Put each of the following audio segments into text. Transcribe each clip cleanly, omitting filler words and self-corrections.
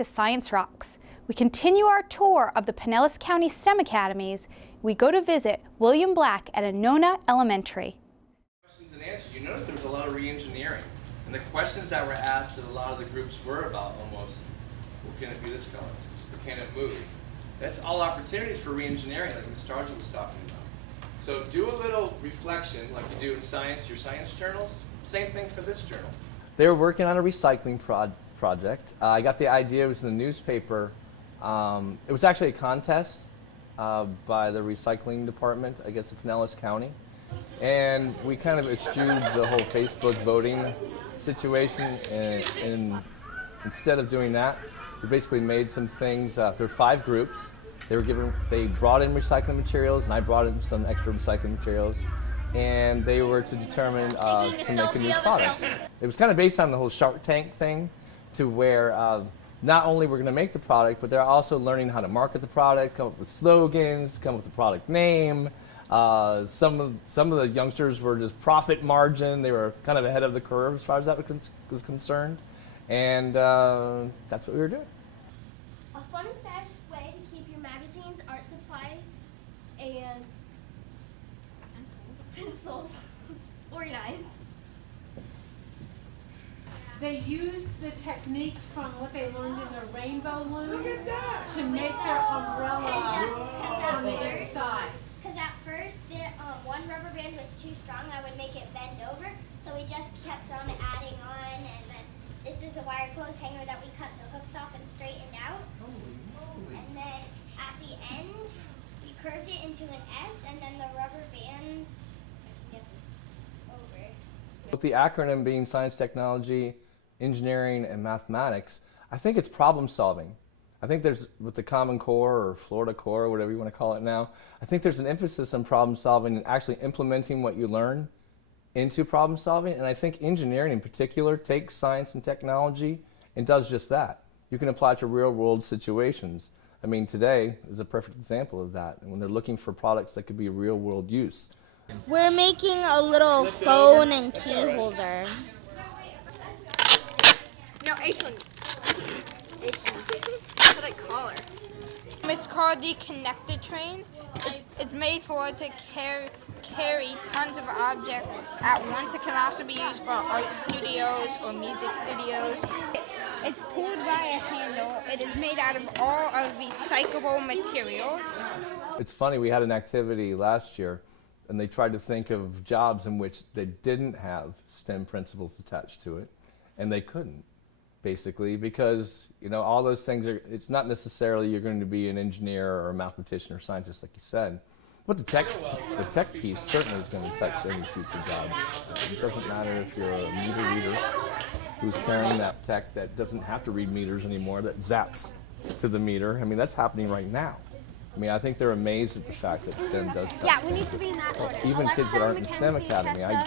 to Science Rocks. We continue our tour of the Pinellas County STEM Academies. We go to visit William Black at Anona Elementary. Questions and answers. You notice there was a lot of re-engineering. And the questions that were asked in a lot of the groups were about almost, well, can it be this color? Or can it move? That's all opportunities for re-engineering, like Ms. Stargell was talking about. So do a little reflection like you do in science, your science journals. Same thing for this journal. They were working on a recycling project. I got the idea, it was in the newspaper. It was actually a contest by the recycling department, I guess, of Pinellas County. And we kind of eschewed the whole Facebook voting situation, and instead of doing that, we basically made some things. There were 5 groups. They brought in recycling materials, and I brought in some extra recycling materials, and they were to determine to make a new product. It was kind of based on the whole Shark Tank thing, to where not only we're going to make the product, but they're also learning how to market the product, come up with slogans, come up with the product name. Some of the youngsters were just profit margin. They were kind of ahead of the curve as far as that was concerned. And that's what we were doing. A fun and fast way to keep your magazines, art supplies, and pencils organized. They used the technique from what they learned in the rainbow loom to make their umbrella on the inside. Because at first, one rubber band was too strong, that would make it bend over, so we just kept on adding on, and then this is a wire clothes hanger that we cut the hooks off and straightened out. And then at the end, we curved it into an S, and then the rubber bands, I can get this over. With the acronym being science, technology, engineering, and mathematics, I think it's problem solving. I think there's, with the Common Core or Florida Core, or whatever you want to call it now, I think there's an emphasis on problem solving and actually implementing what you learn into problem solving. And I think engineering in particular takes science and technology and does just that. You can apply it to real world situations. I mean, today is a perfect example of that. And when they're looking for products that could be real world use. We're making a little phone and key holder. No, Aisling. What should I call her? It's called the connector train. It's made for it to carry tons of objects at once. It can also be used for art studios or music studios. It's pulled by a handle. It is made out of all of recyclable materials. It's funny, we had an activity last year and they tried to think of jobs in which they didn't have STEM principles attached to it, and they couldn't, basically, because all those things it's not necessarily you're going to be an engineer or a mathematician or scientist like you said, but the tech piece certainly is going to touch any future job. It doesn't matter if you're a meter reader who's carrying that tech that doesn't have to read meters anymore, that zaps to the meter. I mean, that's happening right now. I mean, I think they're amazed at the fact that STEM does touch Yeah, we need to be in that order. even kids that aren't in STEM Academy, I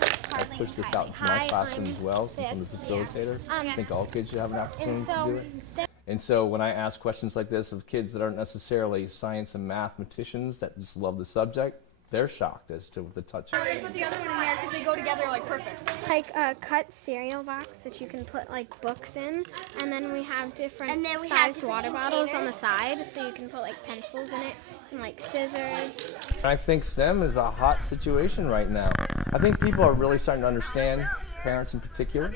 push this out into my classroom as well, since I'm the facilitator. I think all kids should have an opportunity to do it. And so when I ask questions like this of kids that aren't necessarily science and mathematicians that just love the subject, they're shocked as to the touch. I put the other one in there because they go together like perfect. Like a cut cereal box that you can put like books in, and then we have different sized water bottles on the side, so you can put like pencils in it and like scissors. I think STEM is a hot situation right now. I think people are really starting to understand, parents in particular,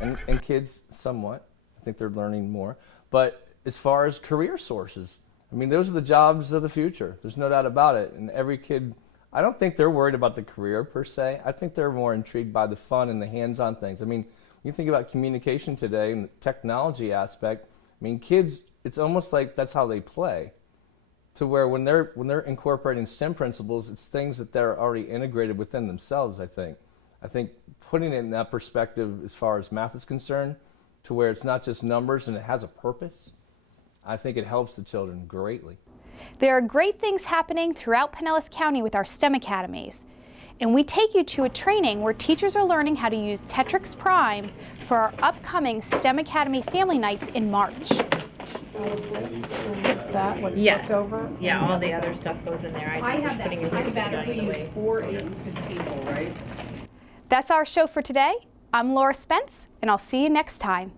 and kids somewhat. I think they're learning more. But as far as career sources, I mean, those are the jobs of the future. There's no doubt about it. And every kid, I don't think they're worried about the career per se. I think they're more intrigued by the fun and the hands-on things. I mean, when you think about communication today and the technology aspect, I mean, kids, it's almost like that's how they play. To where when they're incorporating STEM principles, it's things that they're already integrated within themselves, I think. I think putting it in that perspective as far as math is concerned, to where it's not just numbers and it has a purpose, I think it helps the children greatly. There are great things happening throughout Pinellas County with our STEM academies. And we take you to a training where teachers are learning how to use Tetrix Prime for our upcoming STEM Academy Family Nights in March. Yes. Yeah, all the other stuff goes in there. I just was putting everything out of the way. 4, 8, and 15, right? That's our show for today. I'm Laura Spence, and I'll see you next time.